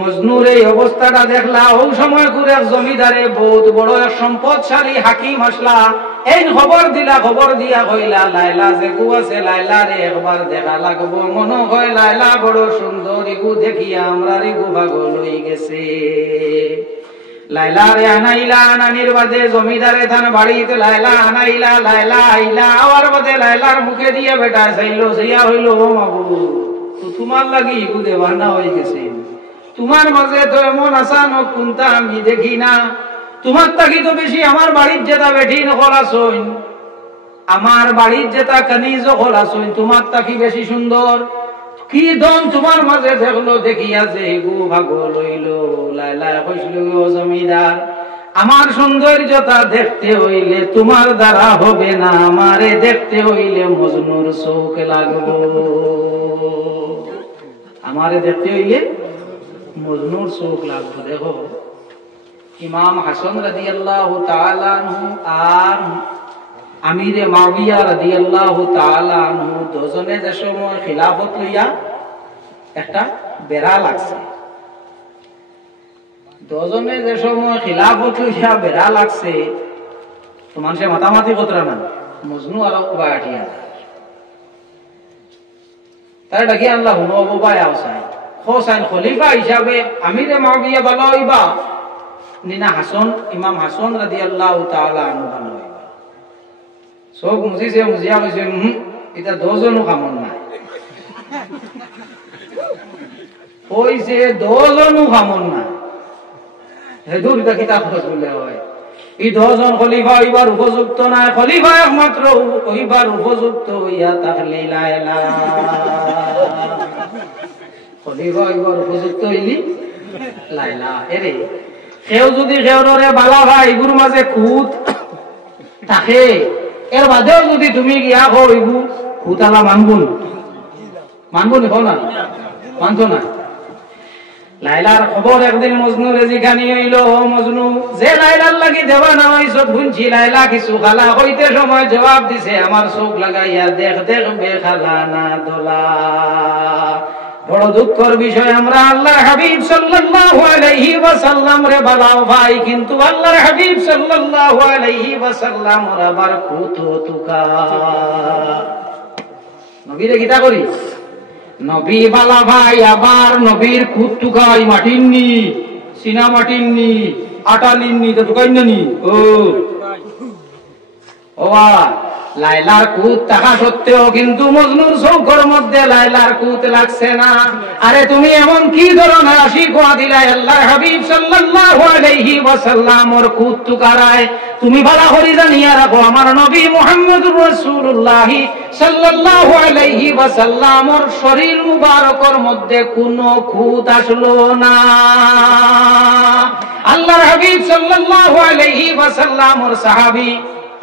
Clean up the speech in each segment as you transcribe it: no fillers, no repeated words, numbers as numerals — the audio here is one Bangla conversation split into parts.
মজনুর এই অবস্থাটা দেখলা, ওই সময় করে জমিদারে বহুত বড় এক সম্পদশালী হাকিম আসলা, এই খবর দিলা, খবর দিয়া কইলা লাইলা যে গু আছে লাইলা রে একবার দেখা লাগবো, মনে হয় লাইলা বড় সুন্দর, ইগু দেখিয়া আমরা রিগু পাগল হয়ে গেছে। লাইলা রে আনাইলা, আনানির বাদে জমিদারে থান বাড়িতে লাইলা আনাইলা, লাইলা আইলা, আওয়ার বাদে লাইলার মুখে দিয়ে বেটা চাইলো, সেইয়া হইল ও মাবু তো তোমার লাগি ইগু দেবার না হয়ে গেছে, তোমার মাঝে তো এমন আসানো কোনটা আমি দেখি না, তোমার তাকি তো বেশি আমার বাড়ির যেটা বেঠি নকলাসইন, আমার বাড়ির যেটা কানিজ কলাসইন, তোমার তাকি বেশি সুন্দর, কি দন তোমার মাঝে দেখলো, দেখিয়া যে গু ভাগল হইল। লাইলা কইছিল ও জমিদার, আমার সৌন্দর্যতা দেখতে হইলে তোমার দ্বারা হবে না, আমারে দেখতে হইলে মজনুর চোখ লাগবো, আমারে দেখতে হইলে মজনুর চোখ লাগবে। দেখো ইমাম হাসান রাদিয়াল্লাহু তাআলা আনহু আর আমিরে মুআবিয়া রাদিয়াল্লাহু তাআলা আনহু দুজনে যে সময় খিলাফত লইয়া একটা বেড়া লাগছে, দুজনে যে সময় খিলাফত লইয়া বেড়া লাগছে, তো মানুষের মাতামাতি কতরা না, মজনু আর উবায়াটিয়া তারা ডাকি আল্লাহ হুনো উবায়া আসায় হোসেন খলিফা হিসাবে আমিরে মুআবিয়া ভালো হইবা নিনা হাসান, ইমাম হাসান রাদিয়াল্লাহু তাআলা আনহু ভালো হইবা। সব মুজিছে মুজিয়া কইছে এটা দুজনও কামন না, কইছে দুজনও কামন না, হেদুর এটা কিতাব বলে হয় এই দুজন খলিফা হইবার উপযুক্ত না, খলিফা একমাত্র হইবার উপযুক্ত হইয়া তাহলে লাইলা খলিফা হইবার উপযুক্ত হইলি লাইলা। এরে কেউ যদি কেউরে বালা ভাই ইগুর মাঝে খুঁত থাকে, এর বাদেও যদি তুমি গিয়া হইবু খুঁতালা মানবুন, মানবুন না, মানতো না। লাইলার খবর একদিন মজনু রেজিখানি হইল, ও মজনু যে লাইলার লাগি দেওয়া না হইছ শুনছি, লাইলা কিছু খালা হইতে সময় জবাব দিছে, আমার চোখ লাগাইয়া দেখ দেখ বেখালা না দোলা। বড় দুঃখের বিষয়, আমরা আল্লাহর হাবিব সাল্লাল্লাহু আলাইহি ওয়াসাল্লাম রে বালাও ভাই, কিন্তু আল্লাহর হাবিব সাল্লাল্লাহু আলাইহি ওয়াসাল্লাম ওরা বার কুতো তুকা নবীরে কিতা করি, নবী বালা ভাই আবার নবীর কুতুকাই মাটিননি, সিনা মাটিননি, আটা নিননি, তো তুকাই নানি ও লাইলার কুত থাকা সত্ত্বেও কিন্তু মজনুর চৌকর মধ্যে লাইলার কুত লাগছে না। আরে তুমি এমন কি ধরনের আশিক হওয়া দিলাই, আল্লাহর হাবিব সাল্লাল্লাহু আলাইহি ওয়াসাল্লামর কুত তুকারায় তুমি ভালো করে জানিয়া রাখো, আমার নবী মুহাম্মদুর রাসূলুল্লাহ সাল্লাল্লাহু আলাইহি ওয়াসাল্লামর শরীর মুবারকের মধ্যে কোনো খুঁত আসলো না। আল্লাহর হাবিব সাল্লাল্লাহু আলাইহি ওয়াসাল্লামর সাহাবী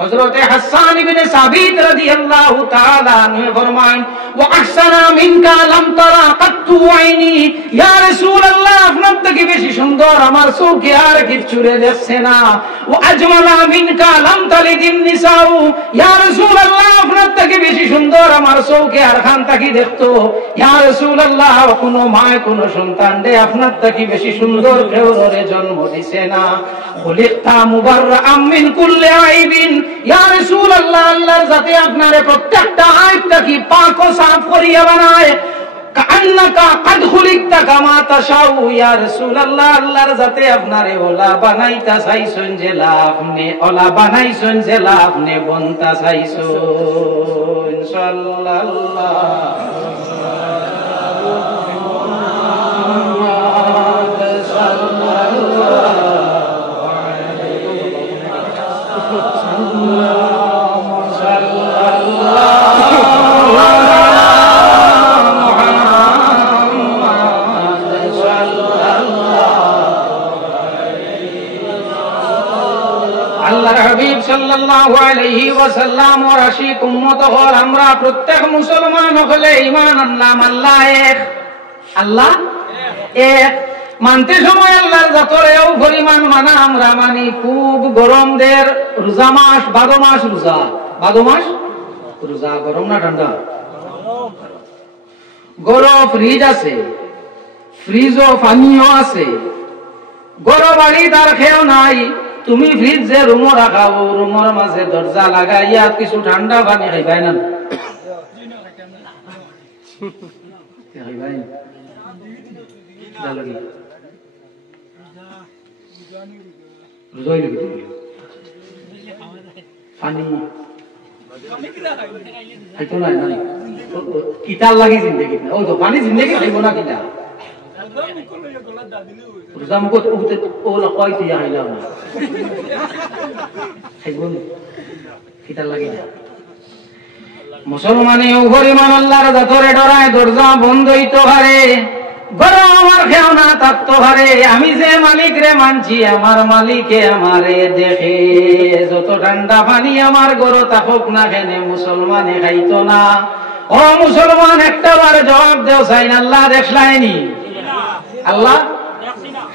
হযরত হাসান ইবনে সাবিত রাদিয়াল্লাহু তাআলা আনহু ফরমান, ওয়া আহসানা মিনকা লাম তারা কাত্তু আইনি, ইয়া রাসূলুল্লাহ আপনার থেকে বেশি সুন্দর আমার চোখে আর কিছু দেখছে না। ওয়া আজমালা মিনকা লাম তালিদিন নিসাউ, ইয়া রাসূলুল্লাহ আপনার থেকে বেশি সুন্দর আমার চোখে আর খান তাকি দেখতো, ইয়া রাসূলুল্লাহ কোন মা কোন সন্তান দে আপনার থেকে বেশি সুন্দর কেউ ওরে জন্ম দিছে না। খুলিকতা মুবাররাআম মিন কুল্লি আইবিন, ইয়া রাসূলুল্লাহ আল্লাহর জাতে আপনারে প্রত্যেকটা আইব থেকে পাক ও সাফ করিয়া বানায়, কান্নাকা কদ খুলিকতা কামা তাশাউ, ইয়া রাসূলুল্লাহ আল্লাহর জাতে আপনারে ওলা বানাইতা চাইছেন জেলা আপনি, ওলা বানাইছেন জেলা আপনি বনতা চাইছেন সাল্লাল্লাহু সাল্লাল্লাহু আলাইহি ওয়াসাল্লাম ওর আশিক উম্মত হল আমরা প্রত্যেক মুসলমান হলে ঈমান আনলাম আল্লাহ এক, আল্লাহ এক মানতে সময় আল্লাহর জাতরেও পরিমাণ মানা আমরা মানি। খুব গরম দের রোজা মাস, 12 মাস রোজা, 12 মাস রোজা, গরম না ঠান্ডা? গরম ফ্রিজ আছে, ফ্রিজও পানিও আছে, গরো বাড়ি তার খেয়েও নাই, তুমি ফ্রিজ যে রুমও রাখাও, রুমের মাঝে দরজা লাগাইয়া কিছু ঠান্ডা পানি খাইবাই না? পানি খাইতো নাই না, কিতাল লাগি জিন্দগি না, ওই তো পানি জিন্দগি খাইব না কিতা রোজা মুখত উঠতে ওলা কইতে আইলাম না খাইব না, কিতাল লাগি না। মুসলমানে পরিমাণ আল্লাহর জাতরে ডরায়, দরজা বন্ধ হইতে পারে, গরম আমার খেও না থাকতে পারে, আমি যে মালিক রে মানছি, আমার মালিকে আমারে দেখে, যত ঠান্ডা পানি আমার গরো থাকুক না কেন মুসলমানে খাইতো না। ও মুসলমান, একটা বার জবাব দেও চাইন, আল্লাহ দেখলাইনি? আল্লাহ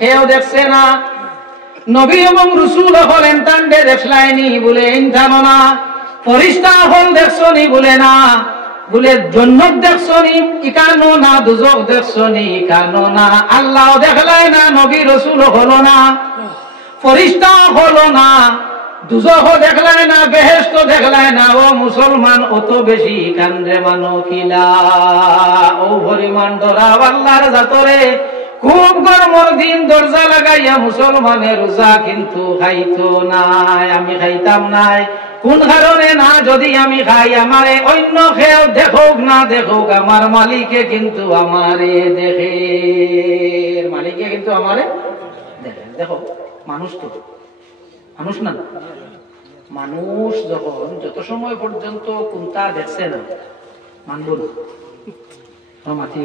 কেউ দেখছে না? নবী এবং রাসূল হলেন তান্ডে দেখলাইনি বলে ইনথানো না, ফেরেশতা হল দেখছনি বলে না, বলে জান্নাত দেখছনি ইকানো না, দুজক দেখছনি ইকানো না, আল্লাহ দেখলাই না, নবী রাসূল হলো না, ফেরেশতা হলো না, দুজক দেখলাই না, বেহেশত দেখলাই না। ও মুসলমান, অত বেশি কান্দে মানো কিলা? ও পরিমাণ ডরা আল্লাহর জাতরে, খুব গরমের দিন দরজা লাগাইয়া মুসলমানের রোজা কিন্তু খাইতো নাই, আমি খাইতাম নাই। কোন কারণে না? যদি আমি খাই, আমারে অন্য খেয়েও দেখুক না দেখুক, আমার মালিকে কিন্তু আমারে দেখে, মালিকে কিন্তু আমারে দেখে। দেখো মানুষ তো মানুষ না, মানুষ যখন যত সময় পর্যন্ত কোনটা দেখছে না মানব না, মাটি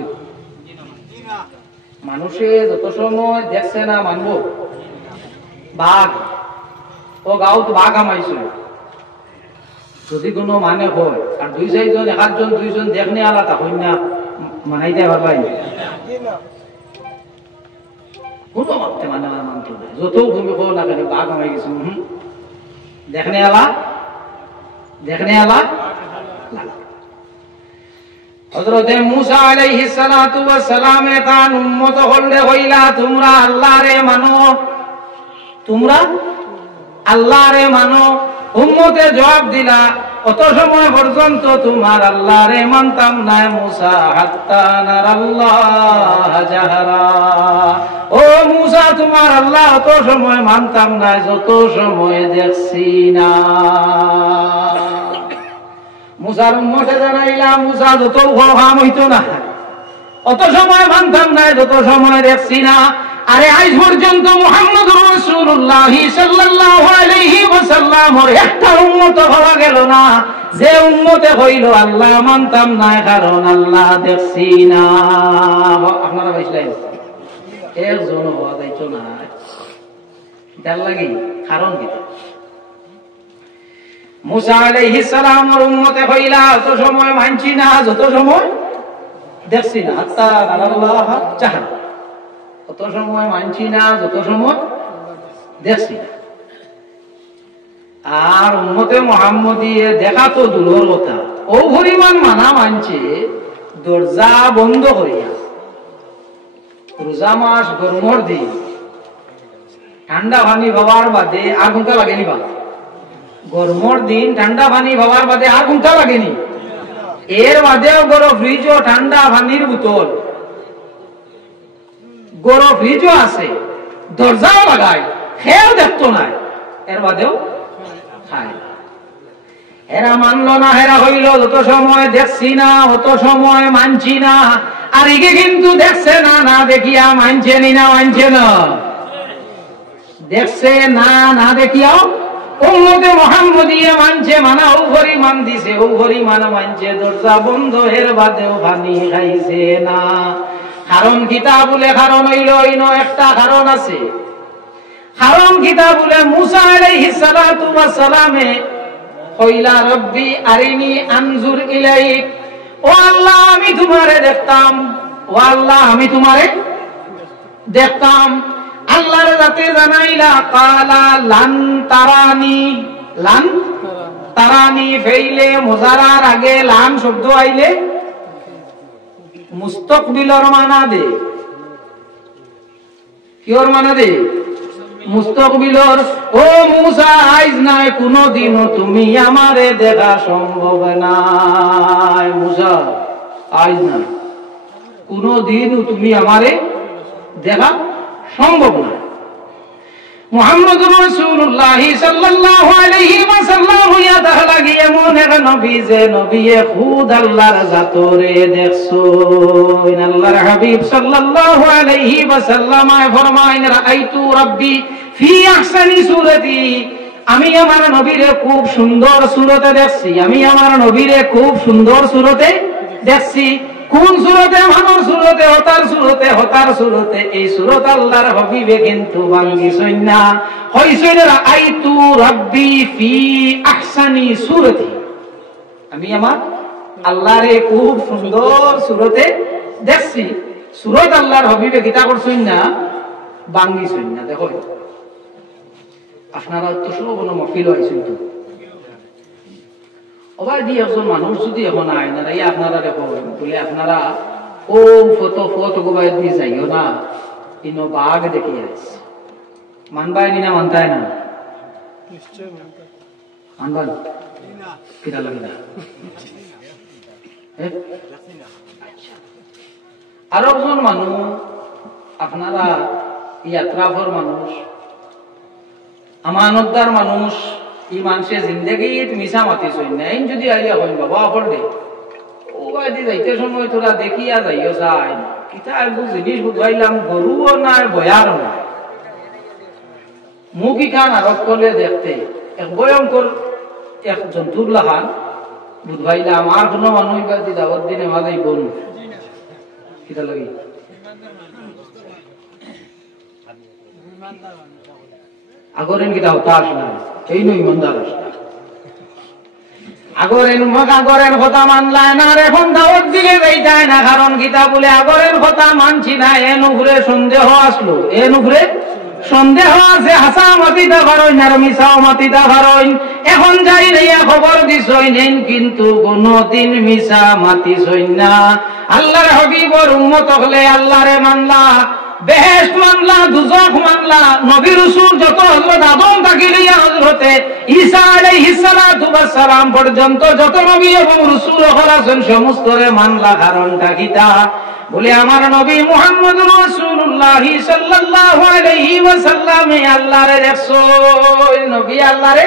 মানুষে যত সময় দেখছে না মানব। বাঘ, ও গাঁত বাঘ আমাইছিল, যদি কোনো মানে হয় আর দুই চারজন একজন দুইজন দেখনে আলাদা হই না, মানাইতে পারলাই কোনো মানতে মানে মানতে না, যত ভূমি হোক না কেন বাঘ আমাই গেছে, দেখনে আলা দেখনে আলা। হযরতে মূসা আলাইহিস সালাতু ওয়াস সালামে তান উম্মত হলরে হইলা, তোমরা আল্লাহরে মানো, তোমরা আল্লাহরে মানো। উম্মতে জবাব দিলা, কত সময় পর্যন্ত তোমার আল্লাহরে মানতাম না মূসা? হাত্তা নারাল্লাহ জাহরা। ও মূসা, তোমার আল্লাহ অত সময় মানতাম না যত সময় দেখছি না। মূসার উম্মতে জানাইলা, মূসা যত কাম হইতো না, অত সময় মানতাম না যত সময় দেখছি না। আরে আজ পর্যন্ত মুহাম্মদুর রাসূলুল্লাহ সাল্লাল্লাহু আলাইহি ওয়াসাল্লামের একটা উম্মত হওয়া গেল না যে উম্মতে হইল আল্লাহ মানতাম না কারণ আল্লাহ দেখছি না। আপনারা বুঝলেন? একজন হওয়া যাইতো না, তার লাগি কারণ কি? মূসা আলাইহিস সালামের উম্মতে হইলা অত সময় মানছি না যত সময় দেখছি না। হাত্তা আল্লাহ চাহা, অত সময় মানছি না যত সময় দেখছি না। আর উম্মতে মুহাম্মদিয়ে দেখা তো দূরের কথা, ও পরিমাণ মানা মানছে দরজা বন্ধ করিয়া। রোজা মাস গরমের দিন, ঠান্ডা পানি বাবার বাদে আর ঘন্টা লাগেনি। বা গরমের দিন ঠান্ডা পানি বাবার বাদে আর ঘন্টা লাগেনি। এর বাদেও গরো ফ্রিজ ও ঠান্ডা পানির বোতল, গরো ফ্রিজও আছে, দরজাও লাগায়, খেয়েও দেখতো না, এর বাদেও খায়। এরা মানলো না, এরা হইল যত সময় দেখছি না অত সময় মানছি না। আর একে কিন্তু দেখছে না, না দেখিয়া মানছে নি না, মানছে না, দেখছে না, না দেখিয়াও উম্মতে মুহাম্মদিয়ে মানছে, মানা ও পরিমাণ দিছে, ও পরিমাণ মানছে, দরজা বন্ধ এর বাদেও পানি খাইছে না। কারণ কিতাব বলে, কারণ হইল অন্য একটা কারণ আছে। কারণ কিতাব বলে মূসা আলাইহিস সালাতু ওয়াস সালামে কইলা, রব্বি আরিনি আনজুর ইলাইক, ও আল্লাহ আমি তোমারে দেখতাম, ও আল্লাহ আমি তোমারে দেখতাম। আল্লাহর রাতে জানাইলা, কালা লান তারানি, লান তারানি ফেইলে মুজারার আগে লান শব্দ আইলে মুস্তাকবিলের মানা দে, কিওর মানে দে মুস্তাকবিলর। ও মুসা আইজ নাই কোনদিনও তুমি আমারে দেখা সম্ভব নাই। মুসা আইজ নাই কোনদিনও তুমি আমারে দেখা সম্ভব না। মুহাম্মদুর রাসূলুল্লাহ সাল্লাল্লাহু আলাইহি ওয়াসাল্লাম ইয়া দাহলাগি এমন এক নবী যে নবিয়ে খুদ আল্লাহর জাতরে দেখছো। আল্লাহর হাবিব সাল্লাল্লাহু আলাইহি ওয়াসাল্লাম ফরমায়েন রাআইতু রাব্বি ফি আহসানি সূরাতি, আমি আমার নবীরে খুব সুন্দর সূরতে দেখছি। আমি আমার নবীরে খুব সুন্দর সূরতে দেখছি। কোন সূরতে? মানর সূরতে, হতার সূরতে, হতার সূরতে। এই সূরত আল্লাহর হাবিবে কিন্তু ভাঙ্গিছেন না। কইছেন রাআইতু রাব্বি ফি আহসানি সূরতি, আমি আমার আল্লাহরে খুব সুন্দর সূরতে দেখছি। সূরত আল্লাহর হাবিবে কিতা করছেন না, ভাঙ্গিছেন না। দেখো আপনারা তো সব মফিল হয়েছেন তো ওবার দিয়ে একজন মানুষ যদি এখন আয় না আপনারা দেখো বলে আপনারা ও ফটো গোবাই দিয়ে যাইও না, ইনো বাঘ দেখে আসছে। মানবাই না মানতায় না? মানবান কিনা লাগে না? আর একজন মানুষ আপনারা ইয়াত্রাফর মানুষ, আমানতদার মানুষ, ই মানুষে জিন্দগিত মিশা মাতিছই না। ইন যদি আইয়া হইন বাবা অফর দে ও বাদি যাইতে সময় তোরা দেখিয়া যাইও যাই কিতা একটু জিনিস বুঝাইলাম, গরুও নাই বয়ারও নাই। মুখ ইখান আরোপ করলে দেখতে এক ভয়ঙ্কর এক জন্তুর লাগান বুঝাইলাম। আর কোনো মানুষ বাদি দাওয়াত দিনে ভালোই বোন কিতা লাগি আগরেন কিতা হতাশ না, এই নই ইমানদার আসনা। আগরেন আগরের কথা মানলায় না, আর এখন দাওয়াত দিলে যাইতায় না। কারণ কিতা বলে আগরের কথা মানছি না, এন উপরে সন্দেহ আসলো, এন উপরে সন্দেহ আছে। হাসা মাতিতা পারইন আর মিশাও মাতিতা পারইন। এখন যাই নাইয়া খবর দিছইন কিন্তু কোনদিন মিশা মাতিছইন না। আল্লাহর হাবিবর উম্মত হলে আল্লাহরে মানলা, বেহেশত মানলা, দুজখ মানলা, নবী রাসূল যত হযরত আদম থেকে নিয়ে হযরত ঈসা আলাইহিস সালাতু ওয়াস সালাম পর্যন্ত যত নবী এবং রাসূল আছেন সমস্তরে মানলা। কারণটা কিতা বলে আমার নবী মুহাম্মদুর রাসূলুল্লাহ সাল্লাল্লাহু আলাইহি ওয়াসাল্লাম আল্লাহরে দেখছই, নবী আল্লাহরে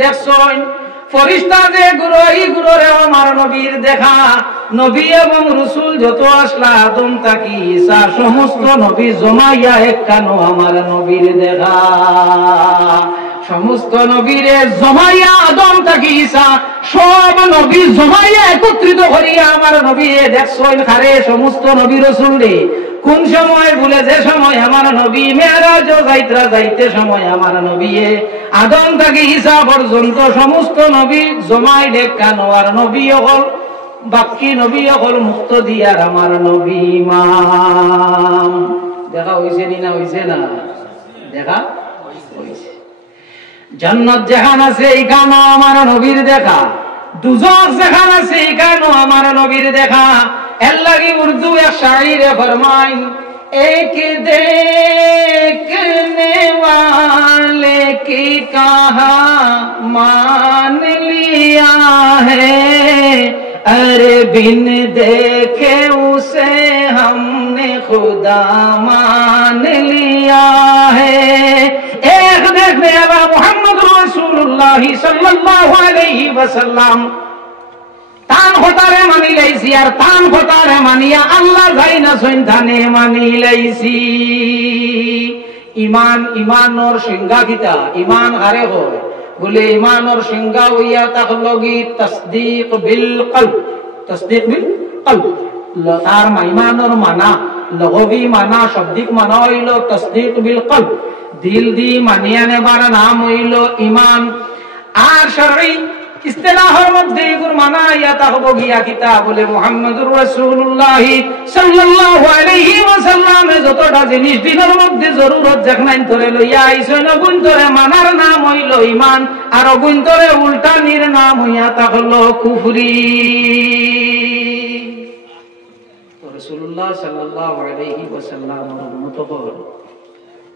দেখছই। ফেরেশতা যে গুরু এই গুরুরে আমার নবীর দেখা। নবী এবং রাসূল যত আসলা আদম তাকি ঈসা সমস্ত নবী জমাইয়া একখানো আমার নবীর দেখা। সমস্ত নবীরে জমাইয়া আদম তাকি ঈসা সব নবী জমাইয়া একত্রিত করিয়া আমার নবী দেখছই। খারে সমস্ত নবী রাসূল রে কোন সময় বলে যে সময় আমার নবী মেরাজ যাইত্রা যাইতে সময় আমার নবী আদম থেকে ঈসা পর্যন্ত সমস্ত নবী জমাই দেখানো। আর নবী হল বাকি নবী হল মুক্ত দিয়ার আমার নবী ইমাম। দেখা হইছে নি না হইছে না? দেখা হইছে। জান্নাত যেখানে আছে এইখানে আমার নবীর দেখা, দুজখ যেখানে আছে এইখানে আমার নবীর দেখা। এর লাগি উর্দু এক শায়রে ফরমায় एक देखने वाले की कहा मान लिया है, अरे बिन देखे उसे हमने खुदा मान लिया है। एक देखने वाला मोहम्मद रसूलुल्लाह सल्लल्लाहु अलैहि वसल्लम तान खोतारे मानी लाइसी और तान खोतारे मानिया अल्लाह जाई ना सैंधाने मानी लाइसी। ईमान ईमान और सिंगा किता ईमान हारे हो बोले ईमान और सिंगा हुआ तखलोगी तस्दीक बिल कल्ब, तस्दीक बिल कल्ब। तार ईमान और माना लगोवी माना शब्दिक माना होइलो तस्दीक बिल कल्ब, दिल दी मानिया ने बारा नाम होइलो ईमान। आर शरई इस्तिलाहर मध्य गुर माना या तहबो गया किताब बोले मुहम्मदुर रासूलुल्लाह सल्लल्लाहु अलैहि वसल्लम যতটা জিনিস দিনের মধ্যে জরুরত যেখানে ধরে লইয়া আইছো না গুণ ধরে মানার নাম হইল ঈমান, আর গুণ ধরে উল্টা নির নাম হইয়া তা হলো কুফরি। তো রাসূলুল্লাহ সাল্লাল্লাহু আলাইহি ওয়াসাল্লাম উম্মত হল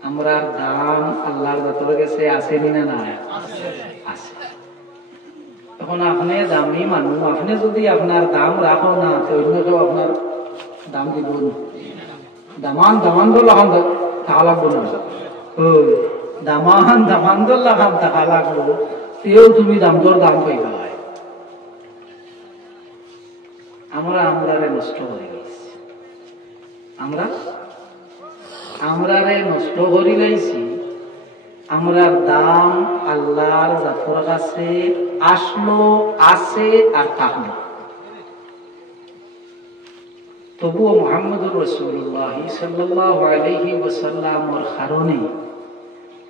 আমরা দাম আল্লাহর জাতর কাছে আছে না নাই? আছে। তখন আপনি দামি মানুষ, আপনি যদি আপনার দাম রাখো না তো অন্য কেউ আপনার দাম দিব না। দামান দামান দল এখন টাকা লাগবো না, দামান দামান দল লাগাম টাকা লাগবো, তেও তুমি দাম দর দাম পাইবা। আমরা আমরারে নষ্ট হয়ে গেছি, আমরারে নষ্ট করে লাইছি। আমরার দাম আল্লাহর জাতর কাছে আসলো, আছে আর থাকলো। তবুও মুহাম্মদুর রাসূলুল্লাহ সাল্লাল্লাহু আলাইহি ওয়াসাল্লামের কারণে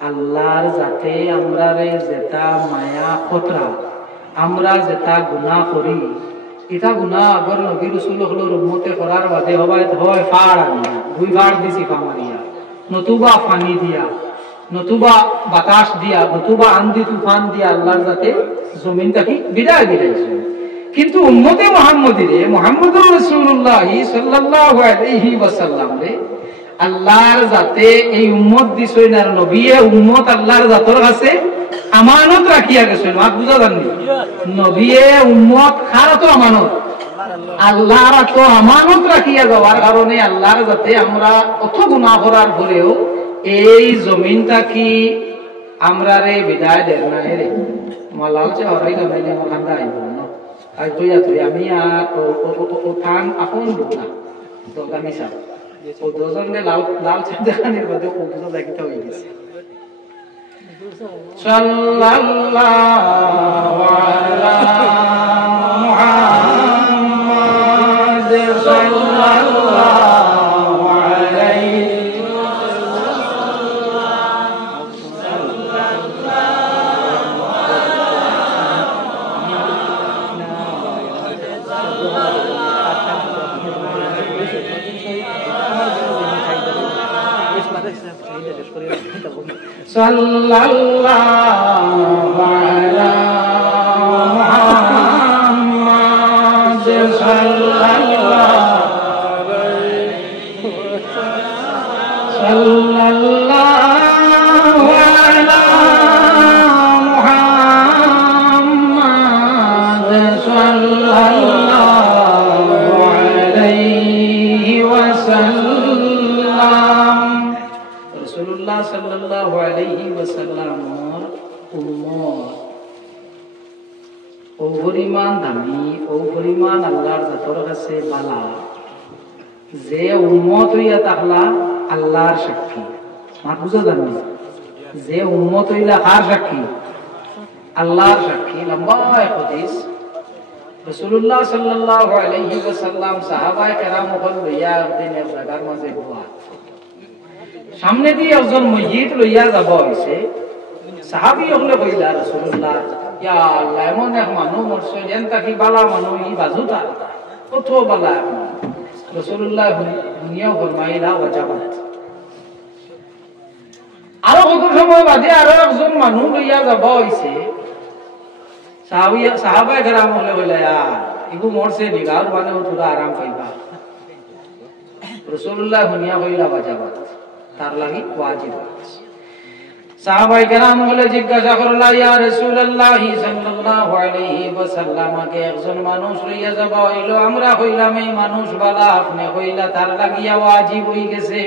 আল্লাহর যাতে আমরারে যেটা মায়া খতরা, আমরা যেটা গুনাহ করি, এটা গুনাহ আগর নবী রাসূলুল্লাহর উম্মতে করার বাদে হয় ফাড় আনিয়া, দুই বার দিছি ফামারিয়া, নতুবা পানি দিয়া, নতুবা বাতাস দিয়া, নতুবা আন্ধি তুফান দিয়া আল্লাহর যাতে জমিনটাকে বিদায় দিয়েছে। কিন্তু উম্মতে মুহাম্মদীরে, মুহাম্মদুর রাসূলুল্লাহ সাল্লাল্লাহু আলাইহি ওয়াসাল্লাম রে আল্লাহর যাতে এই উম্মত দিছই না, নবীয়ে উম্মত আল্লাহর জাতর কাছে আমানত রাখিয়া গেছেন। মাত বুঝা জাননি? নবীয়ে উম্মত কার তো আমানত? আল্লাহর তো আমানত রাখিয়া যাওয়ার কারণে আল্লাহর যাতে আমরা অত গুনাহ করার পরেও এই জমিনটা কি আমরা রে বিদায় দেন না রে মালাল চে হরাই না মানে আমার কান্দা আইব না। আর তুই আমি আর ও থান আপন না তো আমি সব ও দুজনে লাল লাল চে দেখানির মধ্যে ও বুঝা লাগিতে হই গেছে। সাল্লাল্লাহু আলা মুহাম্মাদ সাল্লাল্লাহু আলাইহি সাল্লাল্লাহু আলা মুহাম্মাদ সাল্লাল্লাহু আলা মুহাম্মাদ সাল্লাল্লাহু আলাইহি ওয়াসাল্লাম। রাসূলুল্লাহ সাল্লাল্লাহু আলাইহি ওয়াসাল্লামের উম্মত ও পরিমাণ দামি, ও পরিমাণ আল্লাহর জাতর কাছে বালা, যে উম্মত হইয়া তাহলা আল্লাহর সাক্ষী। মা বুঝা জানি? যে উম্মত হইলা কার সাক্ষী? আল্লাহর সাক্ষী। লম্বা হাদিস রাসূলুল্লাহ সাল্লাল্লাহু আলাইহি ওয়াসাল্লাম সাহাবায়ে কেরাম হল লইয়া একদিন এক জায়গার মাঝে বসা, সামনে দিয়ে একজন মসজিদ লইয়া যাব হইছে। সাহাবী হলে কইলা রাসূলুল্লাহ ইয়া আল্লাহ, এমন এক মানুষ মরছে যেন তাকি বালা মানুষ ই বাজুতা কত বালা। রাসূলুল্লাহ দুনিয়া ফরমাইলা ওয়াজাবাত। আরো কত সময় বাদে আরো একজন মানুষ লইয়া যাব হইছে। সাহাবায়ে কেরাম হলে কইলা ইয়া ইগু মরছে নিগার মানে তোরা আরাম পাইবা। রাসূলুল্লাহ দুনিয়া কইলা ওয়াজাবাত, তার লাগি ওয়াজিব। সাহাবায়ে কেরাম বলে জিজ্ঞাসা করলা ইয়া রাসূলুল্লাহ সাল্লাল্লাহু আলাইহি ওয়াসাল্লাম, কে একজন মানুষ লইয়া যাবা হইলো, আমরা কইলাম এই মানুষ বালা, আপনি কইলা তার লাগিয়া ওয়াজিব হই গেছে।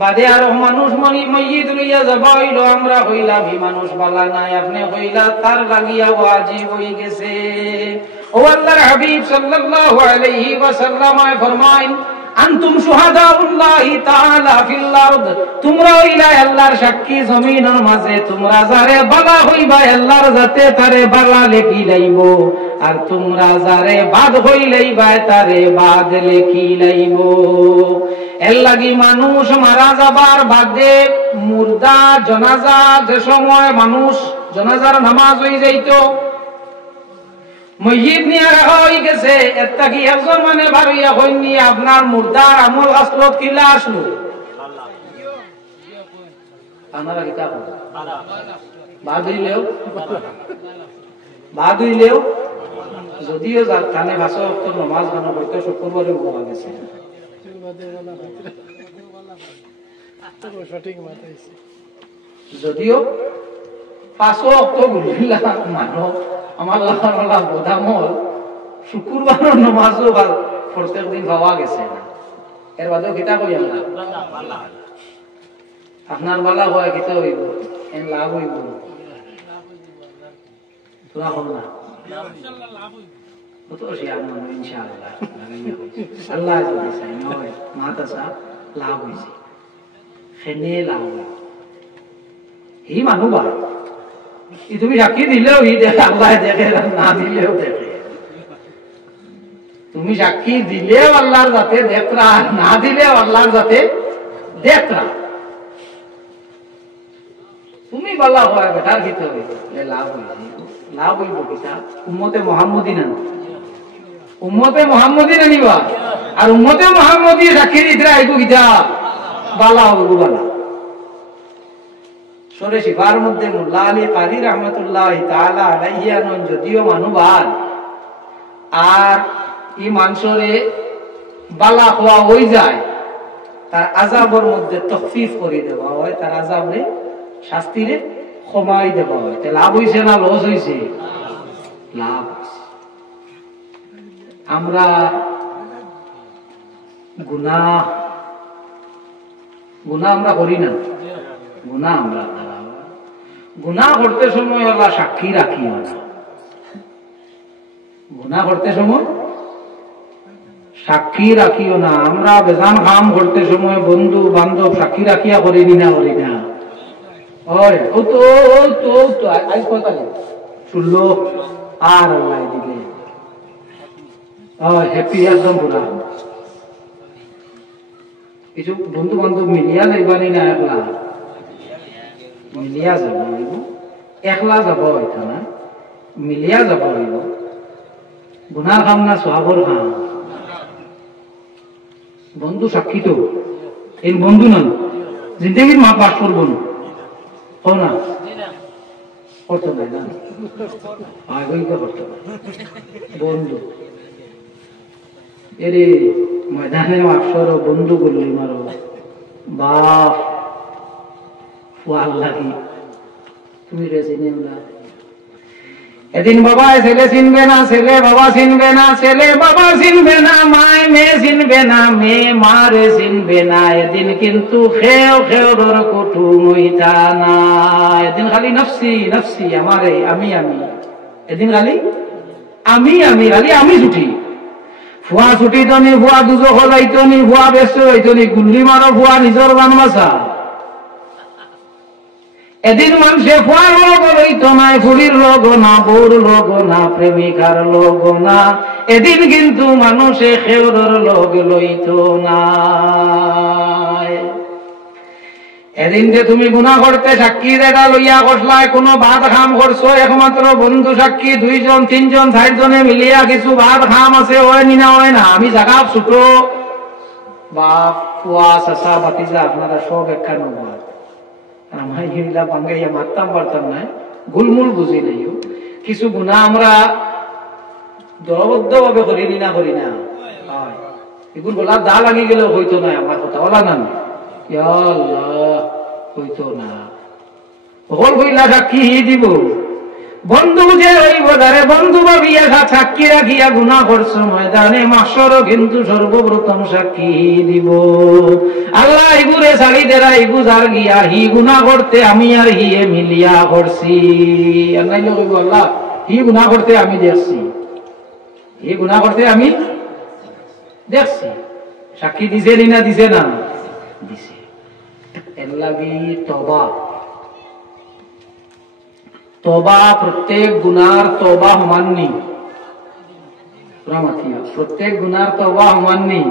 বাদে আর মানুষ মসজিদ লইয়া যাবা হইলো, আমরা কইলাম এই মানুষ বালা নাই, আপনি কইলা তার লাগিয়া ওয়াজিব হই গেছে। ও আল্লাহর হাবিব সাল্লাল্লাহু আলাইহি ওয়াসাল্লাম ফরমাইন আনতুম শুহাদাউল্লাহি তাআলা ফিল আরদ, তোমরা হইলা আল্লাহর সাক্ষী জমিনের মাঝে। তোমরা যারে বালা হইবা আল্লাহর যাতে তারে বালা লেখি লাইব, আর তোমরা যারে বাদ হইলাইবা তারে বাদ লেখি লাইব। এর লাগি মানুষ মারা যাবার বাদে মুর্দা জানাজা, যে সময় মানুষ জানাজার নামাজ হই যাইতো, মসজিদ নিয়ে রাখা হয়ে গেছে, একটা কি একজন মানে বাড়িয়া হইনি আপনার মুর্দার আমল আসলত কিলা আসলো আপনারা কিতাব বাদ হইলেও যদিও কানে ভাষা অক্ষর নমাজ গানো করতে শুক্রবারে বলা গেছে। যদিও 5 ওয়াক্ত গুলিলা মানো আমার লাগার বোধামল শুক্রবারের নামাজও প্রত্যেক দিন পাওয়া গেছে না এর বাদেও কিতা কই আমরা আপনার বালা হয় কিতা হইব এন লাভ হইব তোরা হল না তো শিয়ার না ইনশাআল্লাহ আল্লাহ যদি চাই নয় মাতাসা লাভ হইছে খেনে লাভ হয় এই মানুহ বা তুমি সাক্ষী দিলেও ই দেখে আল্লাহ দেখে না দিলেও দেখে তুমি সাক্ষী দিলেও আল্লাহর যাতে দেখরা না দিলেও আল্লাহর যাতে দেখরা তুমি বলা হয় বেটার দিতে হবে লাভ হইছে লাভ হইব কিতা উম্মতে মুহাম্মদী না উম্মতে মুহাম্মদী না নিবা আর উম্মতে মুহাম্মদী সাক্ষী দিতে আইবো কিতা বালা হইব বালা সরে শিফার মধ্যে মোল্লা আলী কারি রহমতুল্লাহ তাআলা আলাইহি আনন যদিও মানুবাদ আর ই মানুষরে বালা হওয়া হয়ে যায় তার আযাবের মধ্যে তখফিফ করে দেওয়া হয় তার আযাবে শাস্তিরে কমাই দেওয়া হয় তে লাভ হইছে না লস হইছে লাভ আমরা গুনাহ আমরা করি না গুনাহ আমরা গুনাহ করতে সময় আল্লাহ সাক্ষী রাখিও না গুনাহ করতে সময় সাক্ষী রাখিও না আমরা বেজান কাম করতে সময় বন্ধু বান্ধব সাক্ষী রাখিয়া করি না ওই ও তো আজ কথা শুনলো আর আল্লাহ দিলে হ্যাপি একদম পুরা কিছু বন্ধু বান্ধব মিলিয়া যাইবানি না একলা মিলিয়া যাব একলা যাব এটা না মিলিয়া যাব হইব গুনাহ কাম না সওয়াবর কাম বন্ধু সাক্ষী তো এই বন্ধু না জিন্দগির মা পাস করবো না ও না করতে পারে না আগে করতে বন্ধু এরে ময়দানে অবসর বন্ধু করলি মারো বাপ ফুয়াল লাগি তুমি রে চিনি না এদিন বাবা ছেলে চিনবে না ছেলে বাবা চিনবে না ছেলে বাবা চিনবে না মায় মেয়ে চিনবে না মেয়ে মারে চিনবে না এদিন কিন্তু খেও খেওর কুটুম হইতা না এদিন খালি নফসি নফসি আমারে আমি এদিন খালি আমি খালি আমি ছুটি ফুয়া ছুটি তো নি ফুয়া দুজো হলাইতো নি ফুয়া ব্যস্ত হইতো নি গুল্লি মারো ফুয়া নিজর বানমাসা এদিন মানুষে ফুয়ার লোক লইতো না ফুলির লোক না বউর লোক না প্রেমিকার লোক না এদিন কিন্তু মানুষে খেউরের লোক লইতো না এদিন যে তুমি গুনাহ করতে সাক্ষী দেখা লইয়া বসলায় কোনো ভাত খাম করছো একমাত্র বন্ধু সাক্ষী 2 জন 3 জন 4 জনে মিলিয়া কিছু ভাত খাম আছে হয় না আমি জায়গা ছোট বাপ ফুয়া চাচা বাতিজা আপনারা সব একখানো ভাত আমার হিলা বাঙ্গাইয়া মারতাম পারতাম না গুলমুল বুঝি নাই কিছু গুনাহ আমরা দলবদ্ধ ভাবে করি না এগুলো গলা দা লাগি গেলে হইতো না আমার কথা বলা না ইয়া আল্লাহ হইতো না হল কইলা সাক্ষী দিব বন্ধু যে হইব দারে বন্ধু ভাবিয়া সাক্ষী রাখিয়া গুনাহ করছো ময়দানে মাহশর কিন্তু সর্বপ্রথম সাক্ষী দিব আল্লাহ ইগুরে ছাড়ি দেরা ইগু যার গিয়া হি গুনাহ করতে আমি আর হিয়ে মিলিয়া করছি আল্লাহ কইব আল্লাহ হি গুনাহ করতে আমি দেখছি হি গুনাহ করতে আমি দেখছি সাক্ষী দিছে না দিছে এর লাগি তওবা প্রত্যেক গুনার তওবা সমাননি প্রত্যেক গুনার তওবা সমাননি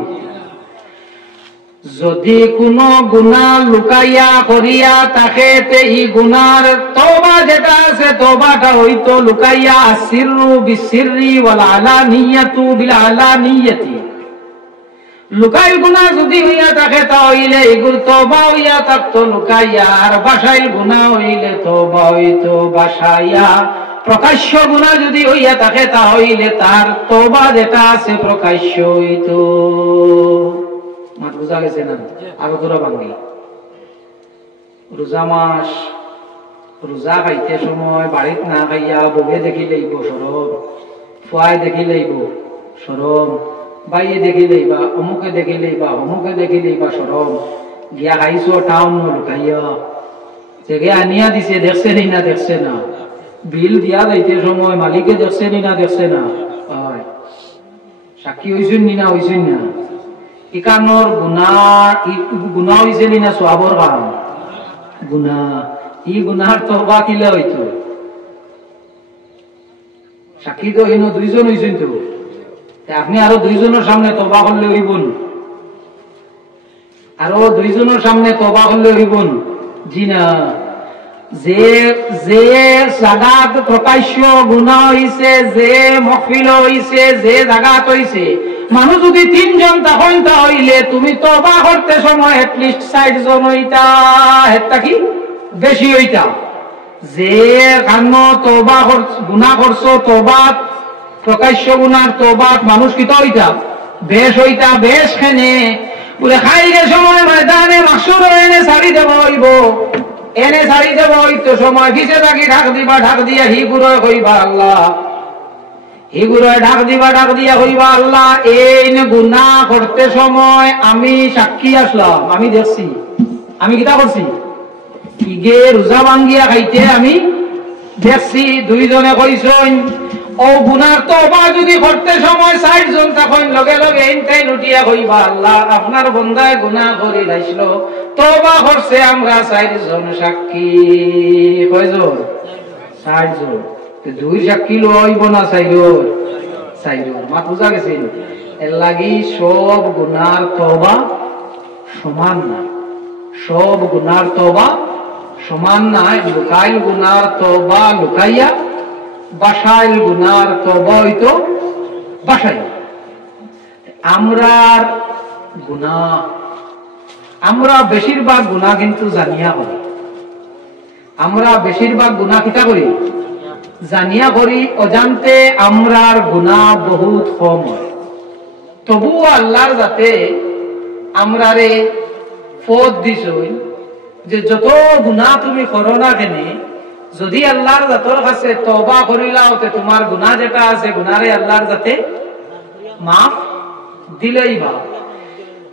যদি কোনো গুনাহ লুকাইয়া করিয়া তাকে এই গুনার তওবা যেটা আছে তওবাটা হইতো লুকাইয়া সিররু বিসিররি ওয়াল আলানিয়াতু বিল আলানিয়াতি লুকাই গুনাহ যদি হইয়া থাকে তাহলে এগুলো তওবা হইয়া থাকতো লুকাইয়া আর বাসাইল গুনাহ হইলে তওবা হইতো বাসাইয়া প্রকাশ্য গুনাহ যদি হইয়া থাকে তাহলে তার তওবা যেটা আছে প্রকাশ্য হইতো মাত বুঝা গেছে না আরো তোরা বাঙ্গি রোজা মাস, রোজা খাইতে সময় বাড়িত না খাইয়া বউয়ে দেখি লইব সরম, ফুয়ায় দেখি লইব সরম, বাইয়ে দেখি লইবা, অমুকে দেখি লইবা, অমুকে দেখি লইবা সরম, গিয়া খাইছো টাউন লুকাইয়া থেকে আনিয়া দিছে, দেখছে নি না দেখছে না, বিল দিয়া যাইতে সময় মালিকে দেখছে নি না দেখছে না, সাক্ষী হইছেন নি না হইছেন না, ইকানোর গুণা হইছে নি না সওয়াবর কাম গুণা, ই গুনার তওবা কিলা হইতো, সাক্ষী তো এনো দুইজন হইছেন তো, আপনি আরো দুইজনের সামনে তওবা করলে হইবন, আরো দুইজনের সামনে তওবা করলে হইবন, জি না। যে যে জাগাত প্রকাশ্য গুনাহ হইছে, যে মহফিল হইছে, যে জাগাত হইছে, মানুষ যদি 3 জন তখন তাহলে তুমি তওবা করতে সময় এটলিস্ট 60 জন হইতা, এটা কি বেশি হইতা। যে কান্ন তওবা গুনাহ করছো, তওবা প্রকাশ্য গুনার তওবা মানুষ কি হইতা বেশ হইতা, বেশ খেনে বলে খাইলে সময় ময়দানে মাসুর এনে ছাড়ি দেব হইব, এনে ছাড়ি দেব হইতো সময় কিসে থাকি ঢাক দিবা, ঢাক দিয়া হিগুরো হইবা আল্লাহ, হিগুরো ঢাক দিবা, ঢাক দিয়া হইবা আল্লাহ। এই গুনাহ করতে সময় আমি সাক্ষী আসলাম, আমি দেখছি, আমি কিতা করছি, ইগে রোজা ভাঙ্গিয়া খাইতে আমি দেখছি, দুইজনে কইছেন ও গুনার তওবা যদি করতে সময় 60 জন তখন লগে লগে এনটাই লুটিয়া কইবা আল্লাহ আপনার বান্দায় গুনাহ করে লাইছিল, তওবা করছে আমরা 60 জন সাক্ষী, কয়জন 60 জন, দুই সাক্ষী লইব না 4 জন, মা বুঝা গেছেন। এর লাগি সব গুনার তওবা সমান না, সব গুনার তওবা সমান নাই। লুকাইল গুনার তওবা লুকাইয়া, বাসাইল গুনার তওবা হইতো বাসাই। আমরার গুনাহ, আমরা বেশিরভাগ গুনাহ কিন্তু জানিয়া করি, আমরা বেশিরভাগ গুনাহ কিতা করি জানিয়া করি, অজান্তে আমরার গুনাহ বহুত কম হয়। তবুও আল্লাহর যাতে আমরারে ফত দিছই যে যত গুনাহ তুমি করো না কেনে, যদি আল্লাহর জাতর কাছে তওবা করিলাও তে তোমার গুনাহ যেটা আছে গুনারে আল্লাহর যাতে মাফ দিলেই বা।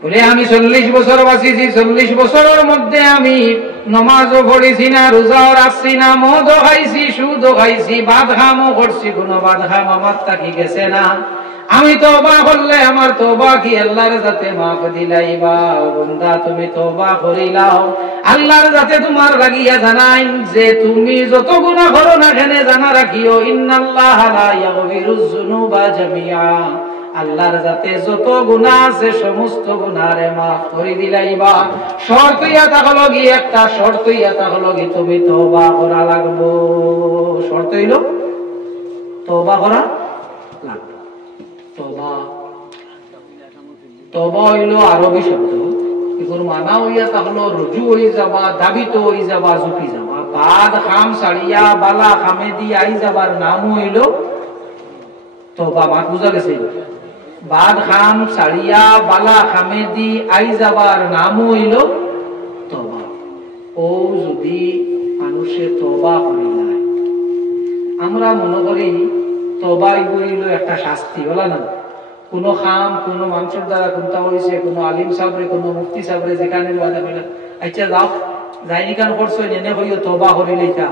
বলে আমি 40 বছর বাঁচিছি, 40 বছরের মধ্যে আমি নামাজও পড়েছি না, রোজাও রাখছি না, মদও খাইছি, সুদও খাইছি, বাদ খামও করছি, কোনো বাদ খাম আমার তাকি গেছে না। আমি তওবা করলে আমার তওবা কি আল্লাহর যাতে মাফ দিলাইবা। বান্দা তুমি তওবা করিলাও, আল্লাহর যাতে তোমার লাগিয়া জানাই যে তুমি যত গুনাহ করো না কেনে জানা রাখিও ইন্নাল্লাহা লা ইয়াগফিরুয যুনুবা জামিআ, আল্লাহর যাতে যত গুনাহ আছে সমস্ত গুনাহরে মাফ করে দিলাইবা। শর্ত ইয়া হলো কি একটা, শর্ত ইয়া হলো কি তুমি তওবা করা লাগবো, শর্ত হইলো তওবা করা লাগবে। তওবা, তওবা হইলো আরবি শব্দ, এগুলো মানা হইয়া তাহলে রুজু হয়ে যাবা, দাবিত হয়ে যাবা, ঝুঁকি যাবা। বাদ খাম সারিয়া বালা খামে দি আই যাবার নাম হইলো তওবা। মাত বুঝা গেছে? বাদ খাম সারিয়া বালা খামে দি আই যাবার নাম হইলো তওবা। ও যদি মানুষে তওবা করে না, আমরা মনে করি তওবাই করিল একটা শাস্তি, বলা না কোনো খাম কোনো মানুষের দ্বারা কোনটা হয়েছে, কোনো আলিম সাহেবরে কোনো মুফতি সাহেবরে যেখানে বাধা পেল, আচ্ছা যাও যাইনি কেন করছো, এনে হইও তওবা করিলেইতা,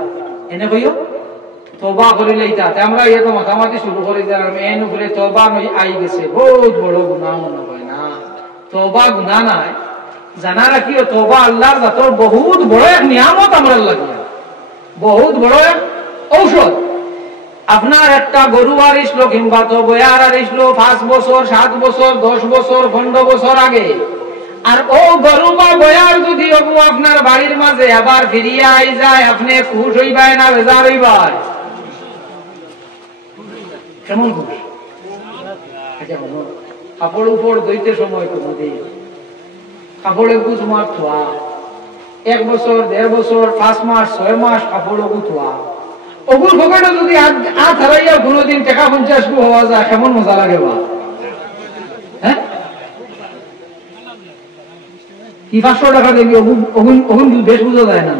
এনে হইও তওবা করিলেইতা। আমরা ইয়ে তো মাথামাতি শুরু করে দিলাম, এন উপরে তওবা নই আই গেছে, বহুত বড় গুনাহ মনে হয় না। তওবা গুনাহ নাই, জানা রাখিও তওবা আল্লাহর জাতর বহুত বড় এক নিয়ামত, আমরা লাগিয়া বহুত বড় এক ঔষধ। আপনার একটা গরু আরিসলো কিংবা তো বয়ার আরিসলো 5 বছর 7 বছর 10 বছর 15 বছর আগে, আর ও গরু বা বয়ার যদি আপনার বাড়ির মাঝে আবার ফিরিয়া আই যায়, আপনি খুশ হইবাই না বেজার হইবাই? কেমন খুশ? আচ্ছা কাপড় উপর দইতে সময় কোনদিন কাপড়ে গুছ মার থোয়া, 1 বছর 1.5 বছর 5 মাস 6 মাস কাপড় থোয়া, ওগুলো ফোকাটা যদি হাত হারাইয়া কোনোদিন টাকা 50 হওয়া যায়, কেমন মজা লাগে বা? হ্যাঁ কি 500 টাকা দেবি ওগুন বেশ বুঝা যায় না।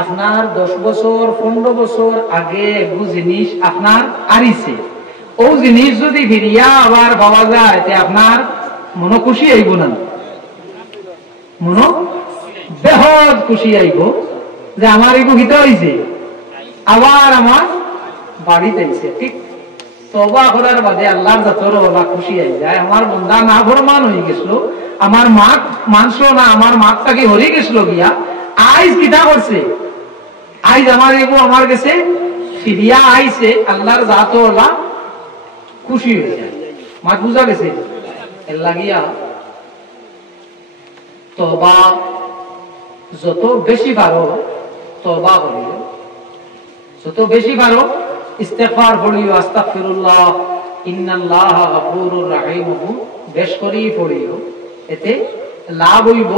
আপনার 10 বছর 15 বছর আগে এক জিনিস আপনার আরিছে, ও জিনিস যদি ফিরিয়া আবার পাওয়া যায় তে আপনার মনে খুশি আইব না? মনে বেহদ খুশি আইব যে আমার এই হিত হয়েছে, আবার আমার বাড়িতে আইছে। ঠিক তওবা করার বাদে আল্লাহর জাতর ওলা খুশি আই যায়, আমার বন্দা না ফরমান হয়ে গেছিল, আমার মাক মানছো না, আমার মাকটাকে হরে গেছিল গিয়া, আইজ কিটা করছে, আইজ আমার এগো আমার কাছে ফিরিয়া আইছে, আল্লাহর জাতর ওলা খুশি হয়ে যায়। মাক বুঝা গেছে? এর লাগিয়া তওবা যত বেশি পারো তওবা করিও, যত বেশি পারো ইস্তেগফার পড়িও, আস্তাগফিরুল্লাহ ইন্নাল্লাহা গফুরুর রহিম বেশ করি পড়িও, এতে লাভ হইব,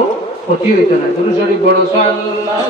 ক্ষতি হইতো না। দুরূদ শরীফ পড়ো, সাল্লাল্লাহু